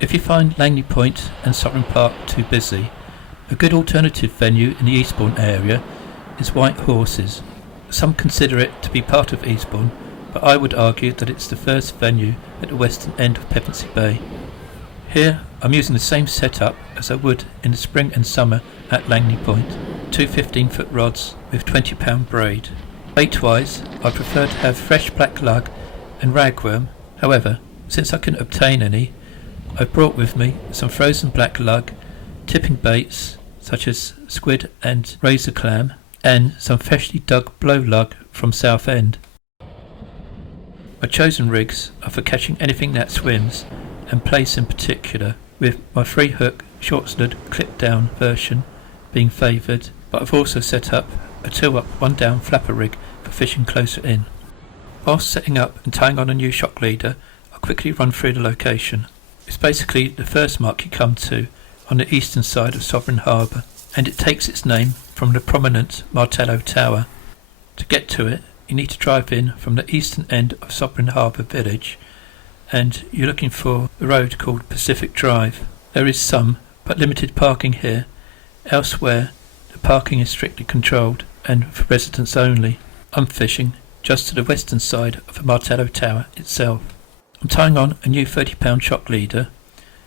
If you find Langney Point and Sovereign Park too busy, a good alternative venue in the Eastbourne area is White Horses. Some consider it to be part of Eastbourne, but I would argue that it's the first venue at the western end of Pevensey Bay. Here I'm using the same setup as I would in the spring and summer at Langney Point. Two 15-foot rods with 20-pound braid. Bait-wise, I prefer to have fresh black lug and ragworm. However, since I couldn't obtain any, I've brought with me some frozen black lug, tipping baits such as squid and razor clam, and some freshly dug blow lug from Southend. My chosen rigs are for catching anything that swims, and place in particular, with my free hook short snood clip down version being favoured, but I've also set up a 2 up 1 down flapper rig for fishing closer in. Whilst setting up and tying on a new shock leader, I'll quickly run through the location. It's basically the first mark you come to on the eastern side of Sovereign Harbour, and it takes its name from the prominent Martello Tower. To get to it, you need to drive in from the eastern end of Sovereign Harbour village, and you're looking for the road called Pacific Drive. There is some, but limited parking here. Elsewhere, the parking is strictly controlled and for residents only. I'm fishing just to the western side of the Martello Tower itself. I'm tying on a new 30-pound shock leader,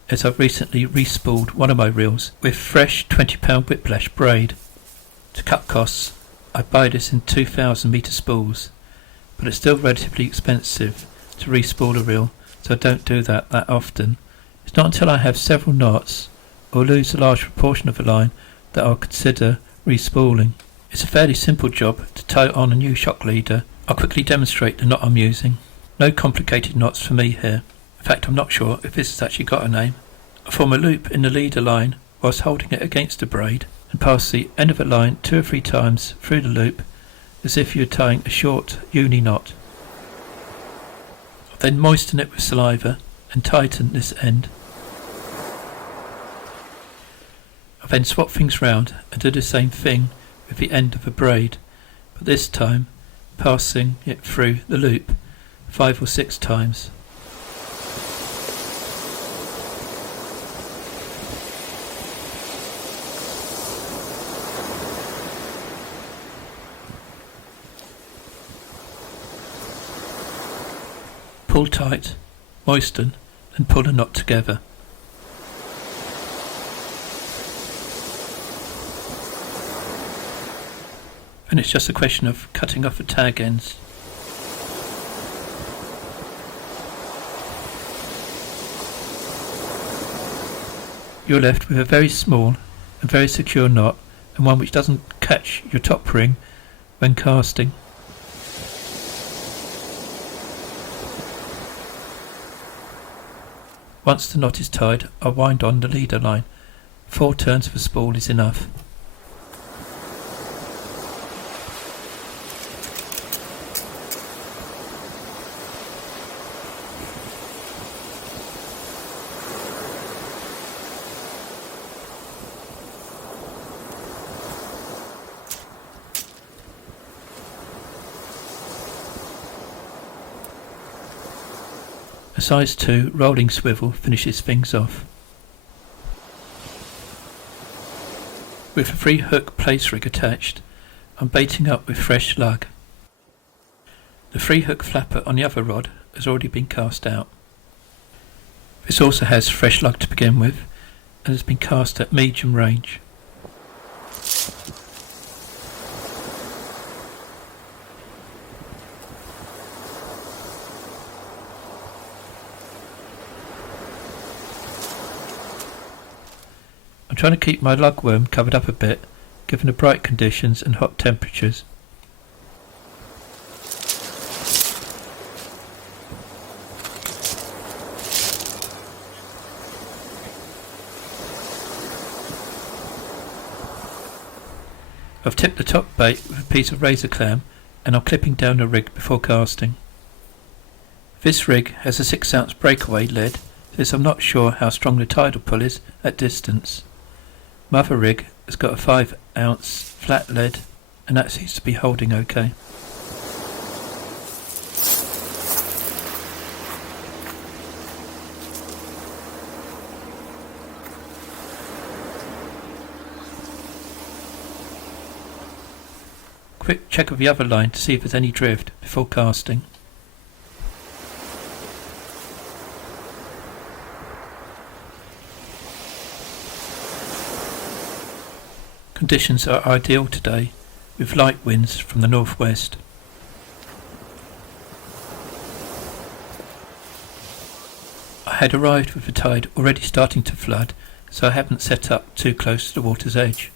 as I've recently re-spooled one of my reels with fresh 20-pound whiplash braid. To cut costs, I buy this in 2,000 metre spools, but it's still relatively expensive to re-spool a reel, so I don't do that often. It's not until I have several knots or lose a large proportion of the line that I'll consider re-spooling. It's a fairly simple job to tie on a new shock leader. I'll quickly demonstrate the knot I'm using. No complicated knots for me here. In fact, I'm not sure if this has actually got a name. I form a loop in the leader line whilst holding it against the braid and pass the end of the line 2 or 3 times through the loop as if you're tying a short uni knot. I'll then moisten it with saliva and tighten this end. I'll then swap things round and do the same thing with the end of a braid, but this time passing it through the loop 5 or 6 times. Pull tight, moisten, and pull a knot together. And it's just a question of cutting off the tag ends. You're left with a very small and very secure knot, and one which doesn't catch your top ring when casting. Once the knot is tied, I'll wind on the leader line. 4 turns of a spool is enough. A size 2 rolling swivel finishes things off. With a free hook place rig attached, I'm baiting up with fresh lug. The free hook flapper on the other rod has already been cast out. This also has fresh lug to begin with and has been cast at medium range. I'm trying to keep my lugworm covered up a bit, given the bright conditions and hot temperatures. I've tipped the top bait with a piece of razor clam and I'm clipping down the rig before casting. This rig has a 6-ounce breakaway lead, since I'm not sure how strong the tidal pull is at distance. My other rig has got a 5-ounce flat lead and that seems to be holding okay. Quick check of the other line to see if there's any drift before casting. Conditions are ideal today, with light winds from the northwest. I had arrived with the tide already starting to flood, so I haven't set up too close to the water's edge.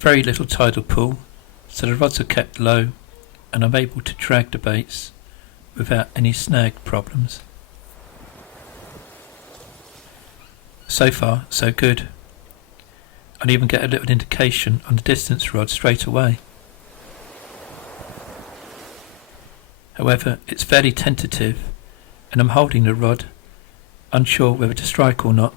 Very little tidal pull, so the rods are kept low and I'm able to drag the baits without any snag problems. So far, so good. I'll even get a little indication on the distance rod straight away. However, it's fairly tentative and I'm holding the rod, unsure whether to strike or not.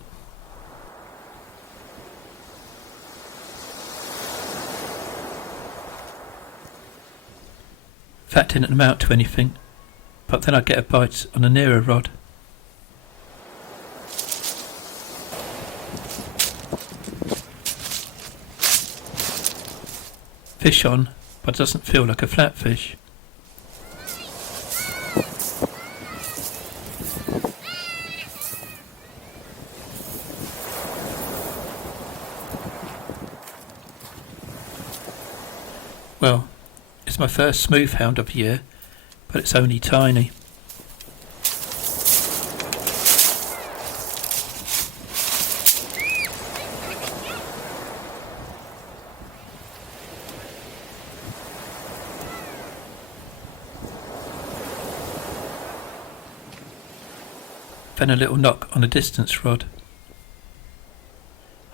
That didn't amount to anything, but then I get a bite on a nearer rod. Fish on, but doesn't feel like a flatfish. Well, it's my first smooth hound of the year, but it's only tiny. Then a little knock on a distance rod.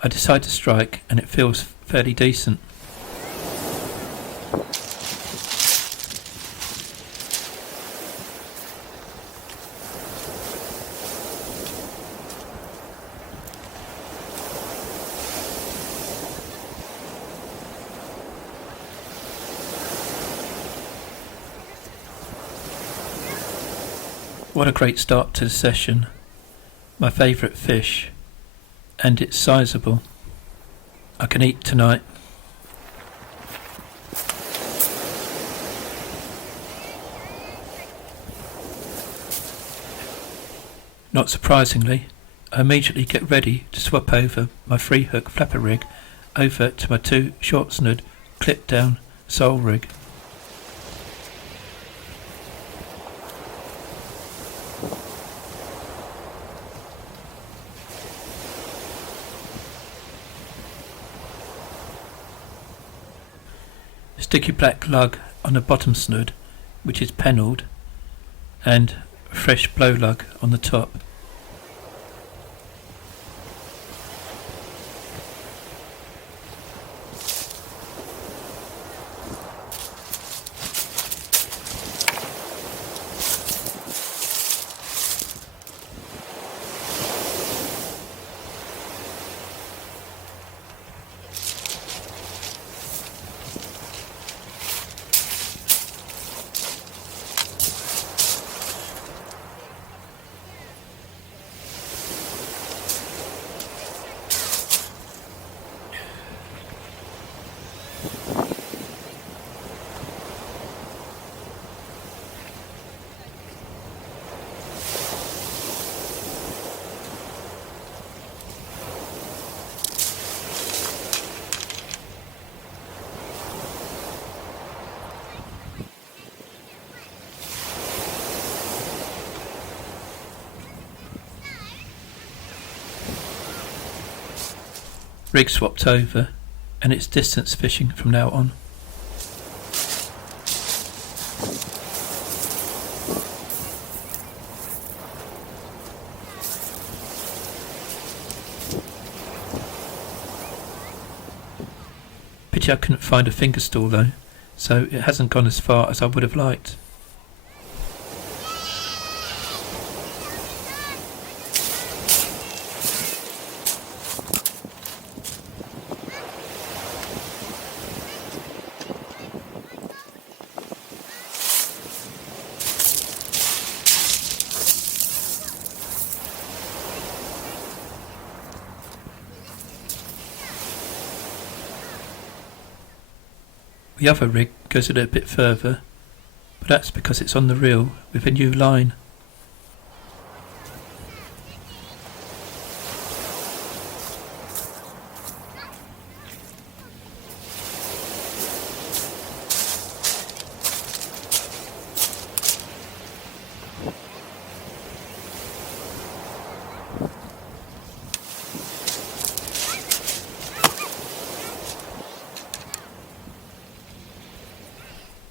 I decide to strike and it feels fairly decent. What a great start to the session. My favourite fish. And it's sizable. I can eat tonight. Not surprisingly, I immediately get ready to swap over my free hook flapper rig over to my 2 short snood clip down sole rig. Sticky black lug on the bottom snood, which is pennelled, and a fresh blow lug on the top. Rig swapped over, and it's distance fishing from now on. Pity I couldn't find a finger stall though, so it hasn't gone as far as I would have liked. The other rig goes a little bit further, but that's because it's on the reel with a new line.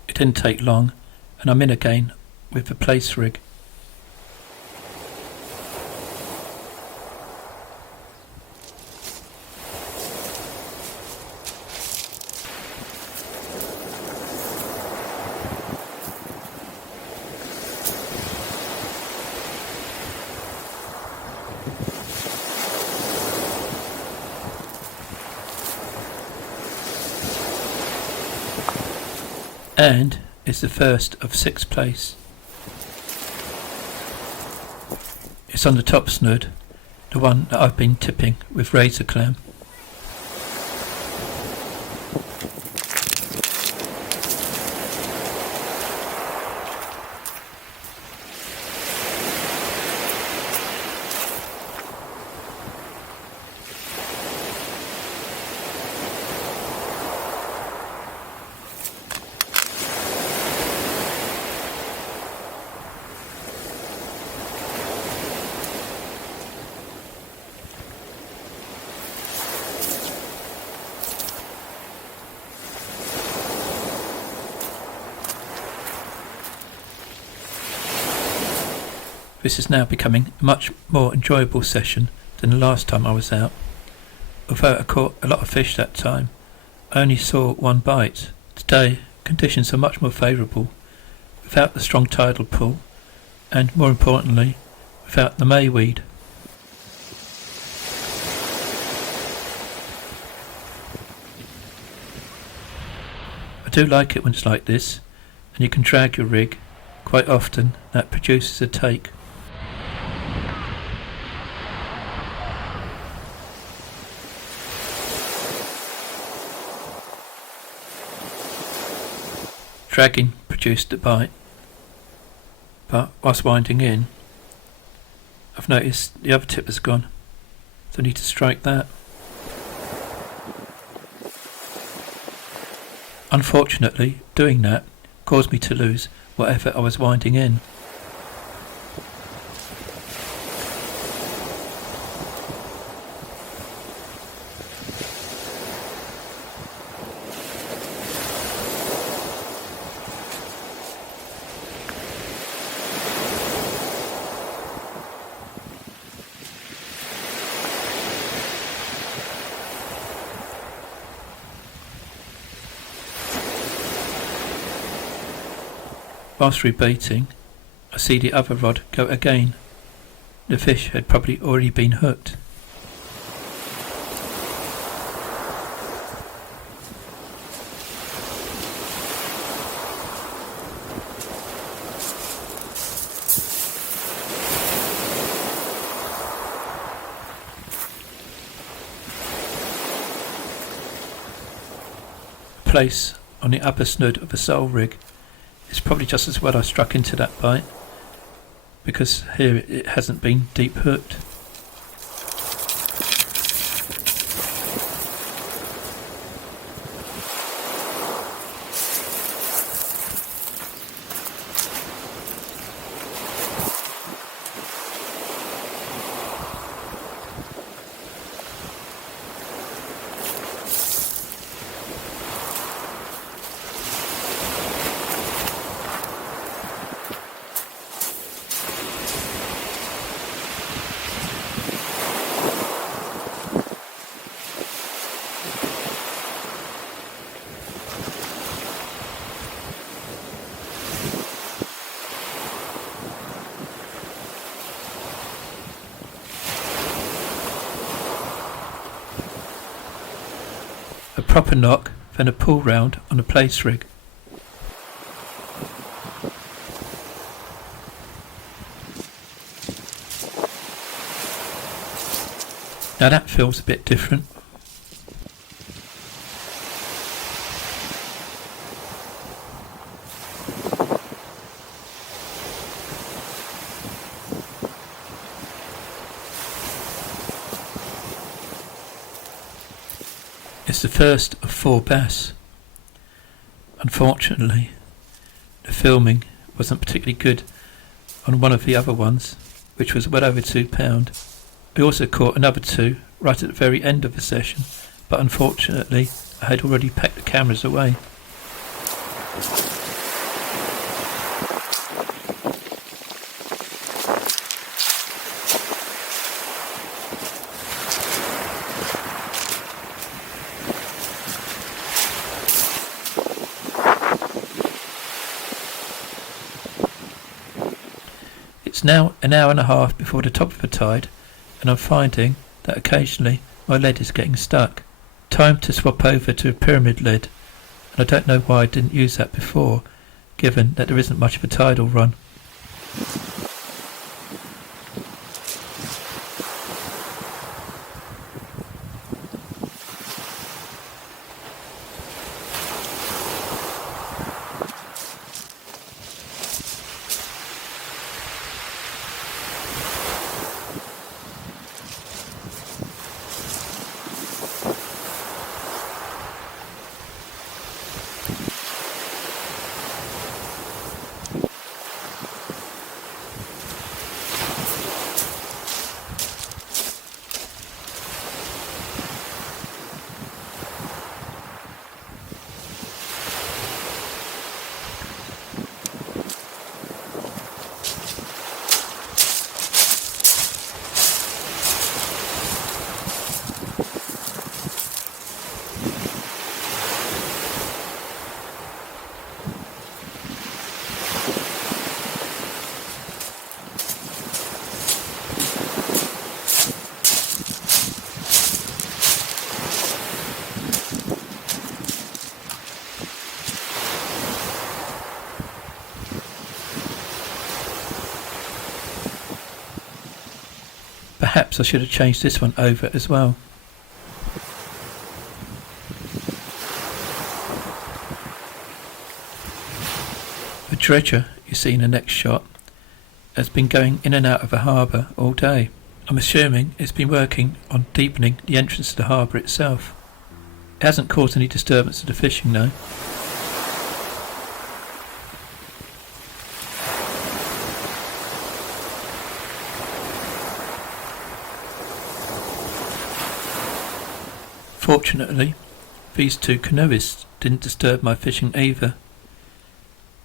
It didn't take long, and I'm in again with the place rig. And it's the first of 6 place. It's on the top snood, the one that I've been tipping with razor clam. This is now becoming a much more enjoyable session than the last time I was out. Although I caught a lot of fish that time, I only saw 1 bite. Today, conditions are much more favourable, without the strong tidal pull, and more importantly, without the mayweed. I do like it when it's like this, and you can drag your rig. Quite often, that produces a take. Dragging produced a bite, but whilst winding in, I've noticed the other tip has gone, so I need to strike that. Unfortunately, doing that caused me to lose whatever I was winding in. Whilst rebaiting, I see the other rod go again. The fish had probably already been hooked. The place on the upper snood of the sole rig it's probably just as well I struck into that bite, because here it hasn't been deep hooked. proper knock, then a pull round on a place rig. Now that feels a bit different. It's the first of 4 bass. Unfortunately, the filming wasn't particularly good on one of the other ones, which was well over £2. I also caught another 2 right at the very end of the session, but unfortunately I had already packed the cameras away. It's now an hour and a half before the top of the tide, and I'm finding that occasionally my lead is getting stuck. Time to swap over to a pyramid lead, and I don't know why I didn't use that before, given that there isn't much of a tidal run. Perhaps I should have changed this one over as well. The dredger you see in the next shot has been going in and out of the harbour all day. I'm assuming it's been working on deepening the entrance to the harbour itself. It hasn't caused any disturbance to the fishing though. Fortunately, these 2 canoeists didn't disturb my fishing either,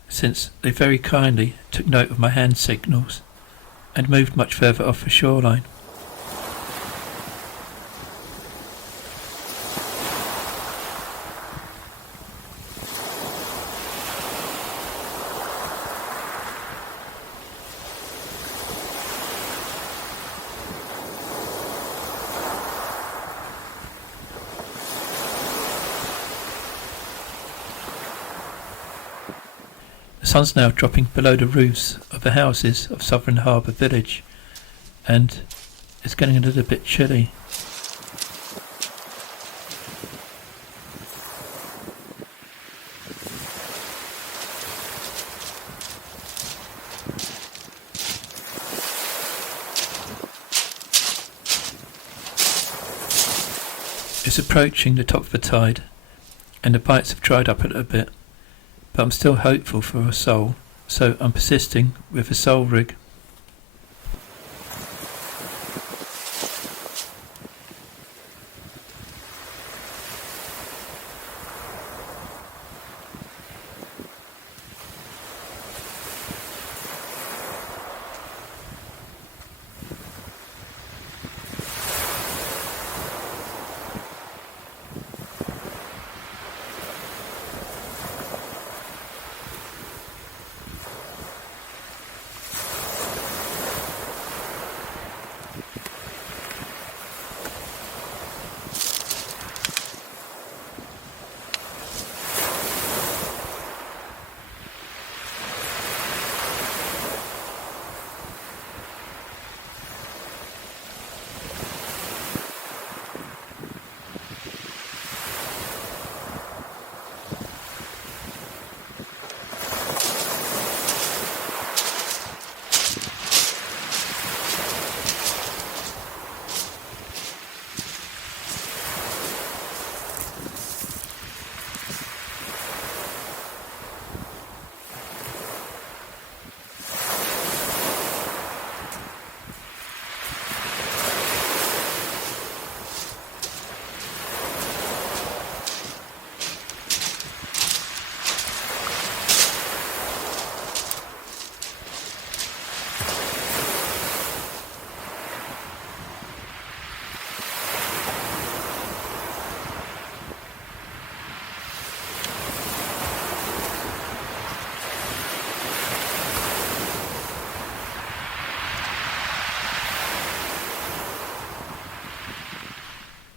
since they very kindly took note of my hand signals and moved much further off the shoreline. The sun's now dropping below the roofs of the houses of Southern Harbour Village, and it's getting a little bit chilly. It's approaching the top of the tide, and the bites have dried up a little bit. But I'm still hopeful for a sole, so I'm persisting with a sole rig.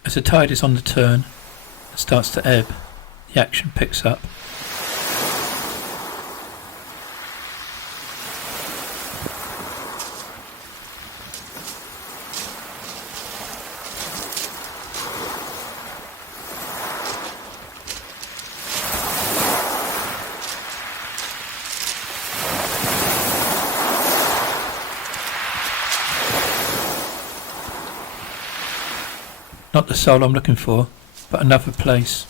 As the tide is on the turn and starts to ebb, the action picks up. Not the soul I'm looking for, but another place.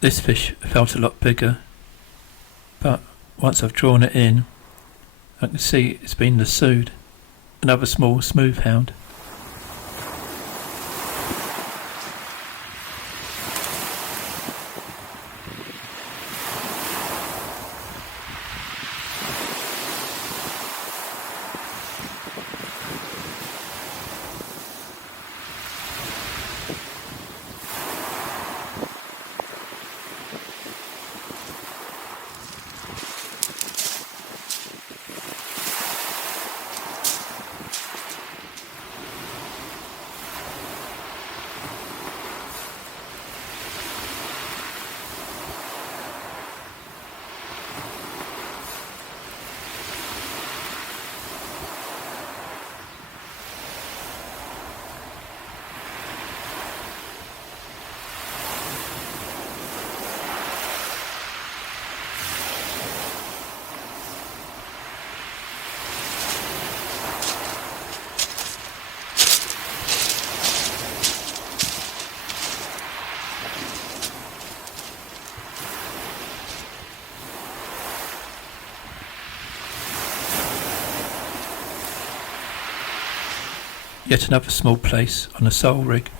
This fish felt a lot bigger, but once I've drawn it in, I can see it's been lassoed, another small smooth hound. Yet another small place on a sole rig.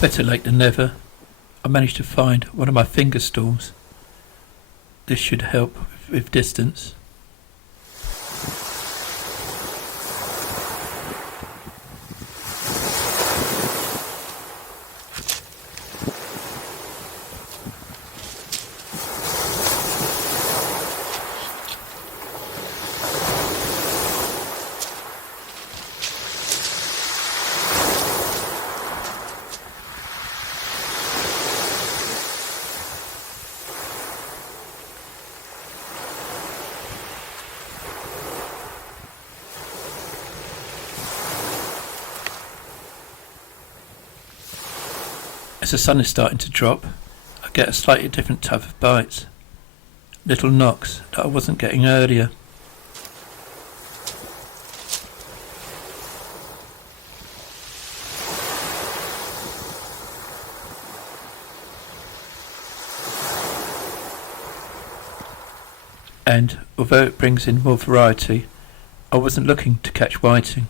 Better late than never. I managed to find one of my finger stalls. This should help with distance. As the sun is starting to drop, I get a slightly different type of bite. Little knocks that I wasn't getting earlier. And although it brings in more variety, I wasn't looking to catch whiting.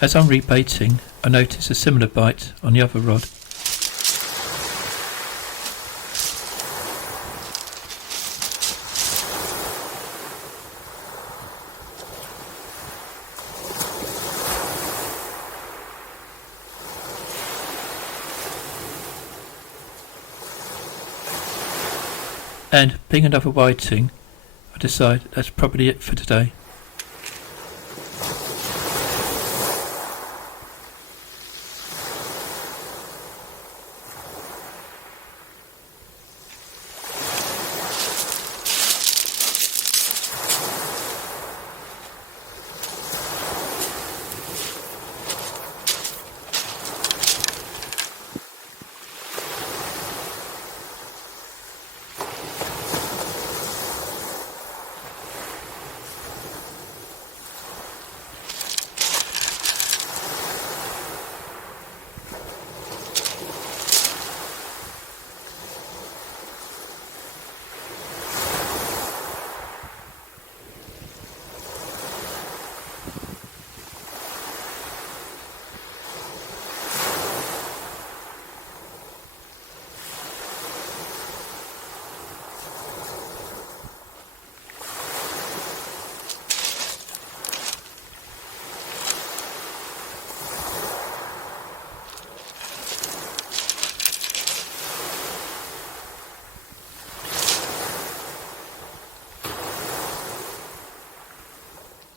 As I'm rebaiting, I notice a similar bite on the other rod. And being another whiting, I decide that's probably it for today.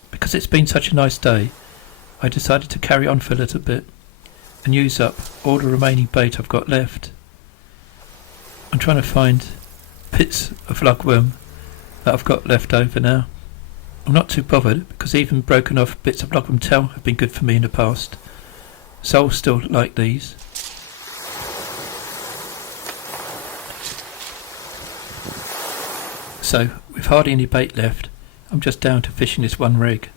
Because it's been such a nice day, I decided to carry on for a little bit and use up all the remaining bait I've got left. I'm trying to find bits of lugworm that I've got left over now. I'm not too bothered because even broken off bits of lugworm tail have been good for me in the past, so I'll still like these. So, with hardly any bait left, I'm just down to fishing this one rig.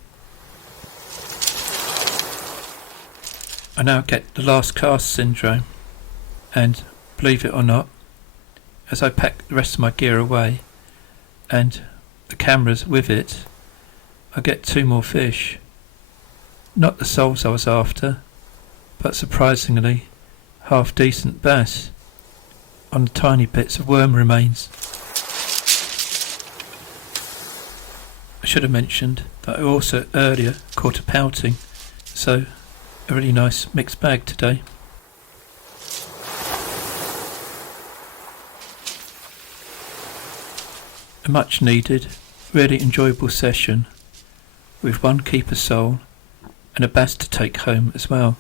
I now get the last cast syndrome, and believe it or not, as I pack the rest of my gear away and the cameras with it, I get 2 more fish. Not the soles I was after, but surprisingly half decent bass on the tiny bits of worm remains. I should have mentioned that I also earlier caught a pouting, so a really nice mixed bag today. A much needed, really enjoyable session with one keeper sole and a bass to take home as well.